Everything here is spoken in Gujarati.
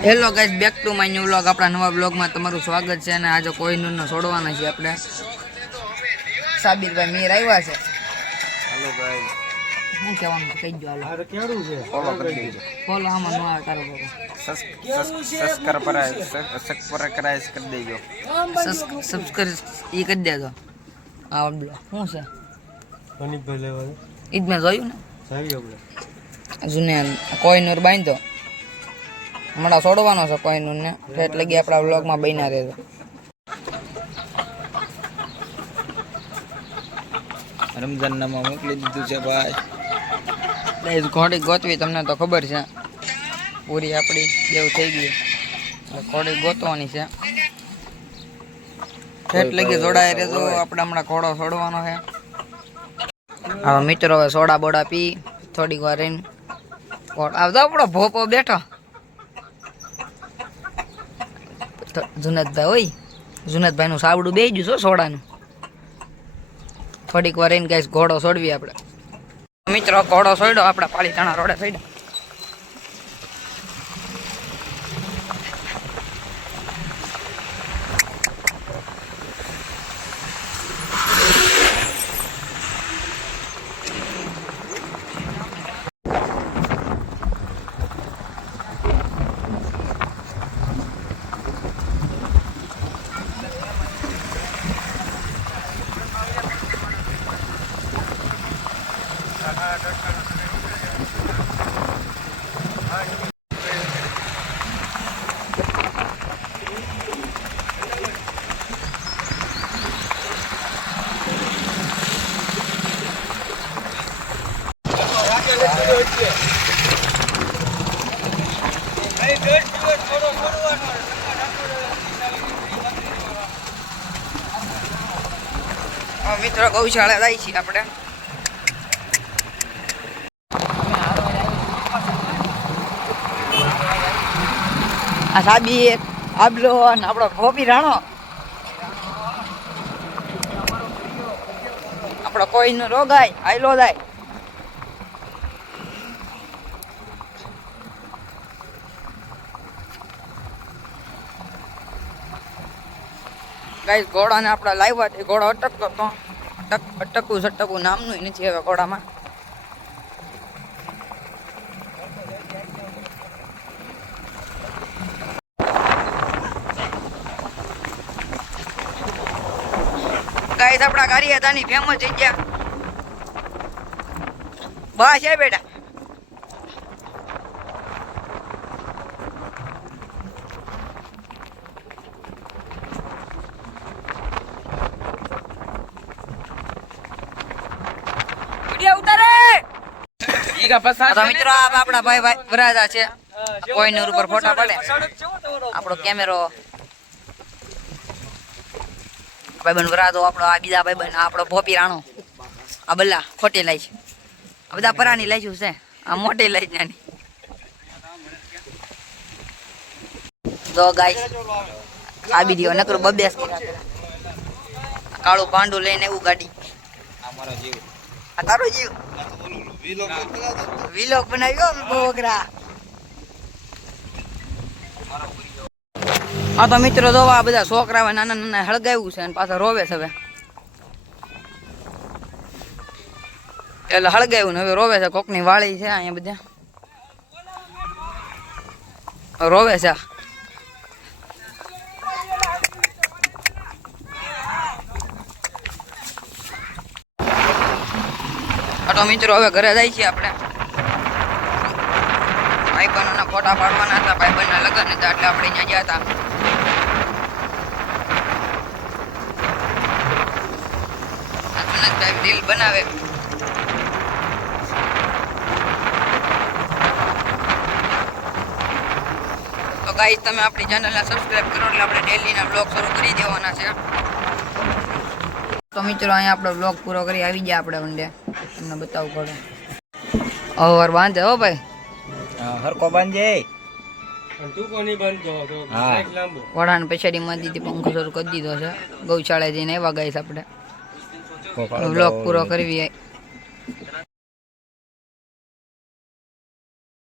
Hello guys, back to my new vlog. આપણા નવા વ્લોગમાં તમારું સ્વાગત છે. અને આજે કોહિનૂરને છોડવાના છે આપણે. સાબિરભાઈ મીર આવ્યા છે. હેલો ગાઈસ, શું કહેવાનું કહી દો. હાલો, આ કેડું છે? ફોલો કરી દેજો. ફોલો આમાં ન આવે તારો બાબા. સબસ્ક્રાઇબ કરી દેજો. સબસ્ક્રાઇબ ઈ કરી દેજો. આ બોલો શું છે? મનિકભાઈ લેવાનું ઈદ મેં જોયું ને. સાવી આપણે જુને કોહિનૂર બાંધો હમણાં છોડવાનો છે કોહિનૂરને. એટલે કે આપણા વ્લોગમાં બન્યા રહેજો. રમઝાન નામાં મોકલી દીધું છે ભાઈ. ગાઈસ, ઘોડી ગોતવી તમને તો ખબર છે. પૂરી આપણી દેવ થઈ ગઈ. ઘોડી ગોતવાની છે. એટલે કે જોડાય રહેજો. આપણે હમણાં ઘોડો છોડવાનો છે. હવે મિત્રો હવે સોડા બોડા પી થોડીક વાર રહીને આવતો આપણો ભોપો બેઠો જુનેદભાઈ. હોય જુનેદભાઈ નું સાવડું બે ગયું છો સોડાનું. થોડીક વાર રહીને ગાઈસ ઘોડો છોડવી આપણે. મિત્રો ઘોડો છોડ્યો આપણે પાલીતાણા રોડે છોડ્યો. મિત્રો ગૌશાળા જાય છે આપણે. આ સાબી આબલો ને આપણો ગોપી રાણો આપણો કોઈનો રોગાય આયલો જાય. ગાઈસ, ઘોડાને આપણે લાવ્યા છે. ઘોડો અટકતો તો અટકવું સટકવું નામનું નથી હવે ઘોડામાં. ગાઈસ, આપણા ગારિયાધાની ફેમસ જગ્યા બસ છે બેટા. મિત્રો આપણા ભાઈ વરાજા છે. કોઈનૂર ઉપર ફોટા પડે. આપણો કેમેરો ભાઈબંધ વરાજો આપણો. આ બીજા ભાઈબંધ આપણો ભોપી રાણો. આ બલ્લા ખોટી લાઈ છે. આ બધા પરાની લાઈશું છે. આ મોટી લાઈ નાની. જો ગાઈસ, આ બીડીઓ નકરું બબેસ કાળું પાંડું લઈને એવું ગાડી. આ તારો જીવ વિલોક બનાવ્યો બોગરા. હા તો મિત્રો જોવા આ બધા છોકરા નાના નાના હળગાવ્યું છે અને પાછા રોવે છે. હવે એટલે હળગાવ્યું ને હવે રોવે છે. કોકની વાળી છે અહીંયા બધા રોવે છે. તો મિત્રો હવે ઘરે જાય છીએ આપણે. ભાઈબંધોના ફોટા પાડવાના હતા. ભાઈબંધના લગ્ન હતા એટલે આપણે અહીંયા ગયા હતા. જુનેદભાઈ રીલ બનાવે. તો ગાઈસ, તમે આપણી ચેનલને સબસ્ક્રાઇબ કરો એટલે આપણે ડેલીના બ્લોગ શરૂ કરી દેવાના છે. તો મિત્રો અહીંયા આપણો બ્લોગ પૂરો કરી આવી ગયા આપણે વંડે. તમને બતાવું પડે. ઓવર બાંધે હો ભાઈ. હરકો બાંધે. તું કોની બાંધતો તો એક લાંબો વડાને પછાડી માં દીધી પંખો શરૂ કરી દીધો છે. ગૌશાળા જઈને આવ્યા ગાઈસ આપણે. વ્લોગ પૂરો કરવી.